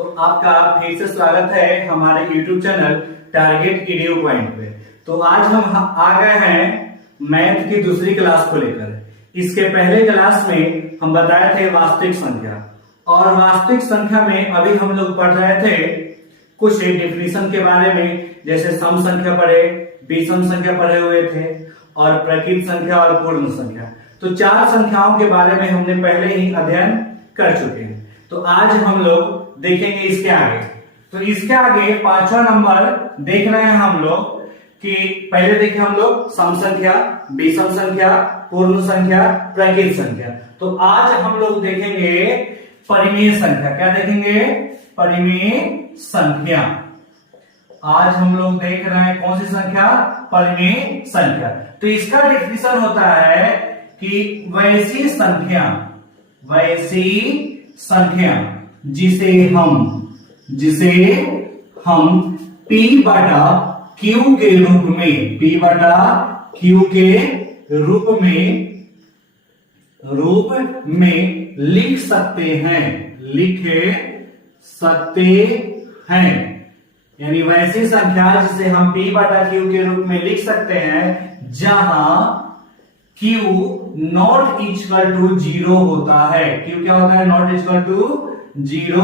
तो आपका फिर से स्वागत है हमारे YouTube channel target EDU point पे। तो आज हम आ गए हैं मैथ की दूसरी क्लास को लेकर। इसके पहले क्लास में हम बताए थे वास्तविक संख्या, और वास्तविक संख्या में अभी हम लोग पढ़ रहे थे कुछ डेफिनेशन के बारे में, जैसे सम संख्या पढ़े, विषम संख्या पढ़े हुए थे, और प्रकृत संख्या और पूर्ण संख्या। तो चार संख्याओं के बारे में हमने पहले ही अध्ययन कर चुके हैं। तो आज हम लोग देखेंगे इसके आगे। तो इसके आगे पांचवा नंबर देख रहे हैं हम लोग कि पहले देखे हम लोग सम संख्या, विषम संख्या, पूर्ण संख्या, प्रकृत संख्या। तो आज हम लोग देखेंगे परिमेय संख्या। क्या देखेंगे? परिमेय संख्या। आज हम लोग देख रहे हैं कौन सी संख्या? परिमेय संख्या। तो इसका डेफिनेशन होता है कि वैसी संख्या जिसे हम P बटा Q के रूप में, P बटा Q के रूप में लिख सकते हैं, यानी वैसी संख्या जिसे हम P बटा Q के रूप में लिख सकते हैं जहां Q नॉट इक्वल टू 0 होता है। Q क्या होता है? नॉट इक्वल टू 0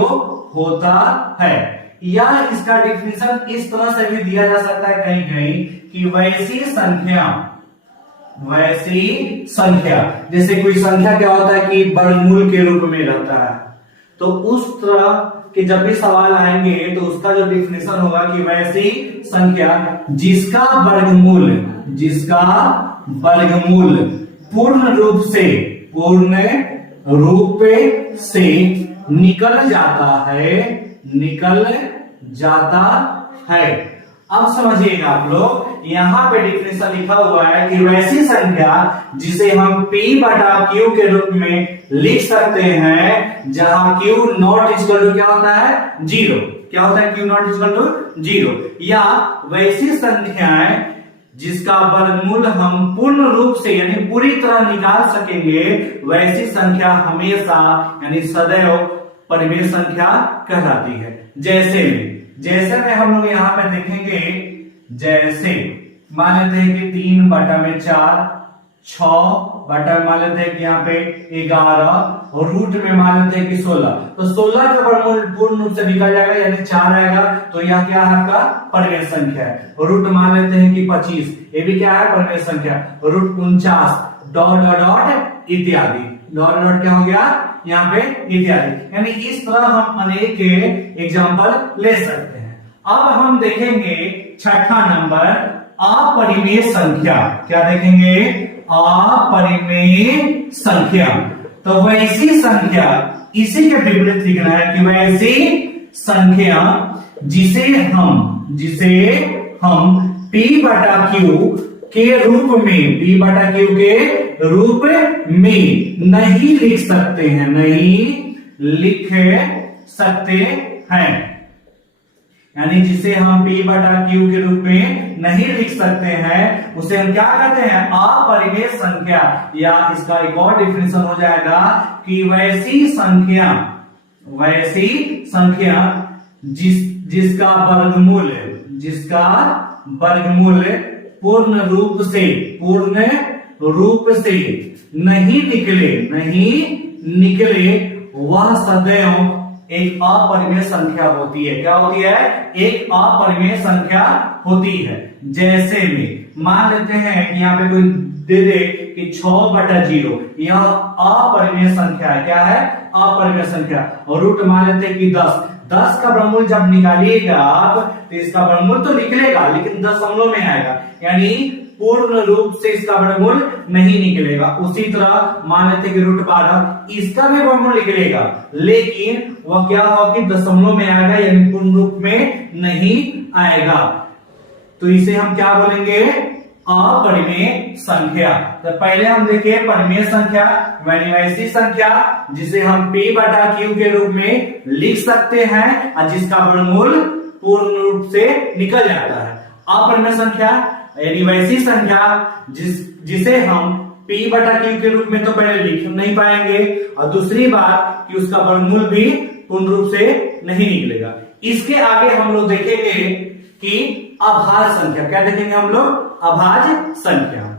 होता है। या इसका डिफिनेशन इस तरह से भी दिया जा सकता है कहीं कहीं कि वैसी संख्या जैसे कोई संख्या क्या होता है कि वर्गमूल के रूप में रहता है। तो उस तरह के जब भी सवाल आएंगे तो उसका जो डिफिनेशन होगा कि वैसी संख्या जिसका वर्गमूल पूर्ण रूप से निकल जाता है। अब समझिएगा आप लोग, यहां पे डिफिनेशन लिखा हुआ है कि वैसी संख्या जिसे हम P बटा Q के रूप में लिख सकते हैं जहां Q नॉट इक्वल टू क्या होता है? 0। क्या होता है? Q not equal to 0। या वैसी संख्याएं जिसका वर्गमूल हम पूर्ण रूप से यानी पूरी तरह निकाल सकेंगे, वैसी संख्या हमेशा यानी सदैव परिमेय संख्या कहलाती है। जैसे में हम लोग यहाँ पे देखेंगे, जैसे मान लेते हैं कि 3 बटा में 4, 6 बटा मान लेते हैं कि यहाँ पे 11, और रूट में मान लेते हैं कि 16। तो 16 का वर्गमूल पूर्ण रूप से निकल जाएगा यानी 4 आएगा। तो यह क्या है? आपका परिमेय संख्या है। रूट मान लेते हैं कि 25, ये भी क्या है? परिमेय संख्या। रूट 49, डॉट डॉट डॉट इत्यादि। डॉट डॉट क्या हो गया? यहाँ पे इत्यादि। यानी इस तरह हम अनेक एग्जाम्पल ले सकते हैं। अब हम देखेंगे छठा नंबर, अपरिमेय संख्या। क्या देखेंगे? अपरिमेय संख्या। तो वैसी संख्या, इसी के विपरीत लिखना है कि वैसी संख्या जिसे हम P बटा Q के रूप में नहीं लिख सकते हैं, यानी जिसे हम P बटा Q के रूप में नहीं लिख सकते हैं उसे हम क्या कहते हैं? अपरिमेय संख्या। या इसका एक और डिफिनेशन हो जाएगा कि वैसी संख्या जिसका वर्गमूल पूर्ण रूप से नहीं निकले वह सदैव एक अपरिमेय संख्या होती है। क्या होती है? एक अपरिमेय संख्या होती है। जैसे में मान लेते हैं कि यहाँ पे कोई दे दे कि 6 बटा 0, यह अपरिमेय संख्या है। क्या है? अपरिमेय संख्या। और रूट मान लेते हैं कि 10 का वर्गमूल जब निकालिएगा आप तो इसका वर्गमूल तो निकलेगा लेकिन दशमलव में आएगा, यानी पूर्ण रूप से इसका वर्गमूल नहीं निकलेगा। उसी तरह मान लेते कि रूट 12, इसका भी वर्गमूल निकलेगा लेकिन वह क्या होगा कि दशमलव में आएगा, यानी पूर्ण रूप में नहीं आएगा। तो इसे हम क्या बोलेंगे? अपरिमेय संख्या। तो पहले हम देखे परिमेय संख्या, यानी वैसी संख्या जिसे हम P बटा Q के रूप में लिख सकते हैं और जिसका वर्गमूल पूर्ण रूप से निकल जाता है। अपरिमेय संख्या यानी वैसी संख्या जिसे हम P बटा Q के रूप में तो पहले लिख नहीं पाएंगे, और दूसरी बात कि उसका वर्गमूल भी पूर्ण रूप से नहीं निकलेगा। इसके आगे हम लोग देखेंगे कि अभाज्य संख्या, क्या देखेंगे हम लोग? अभाज्य संख्या।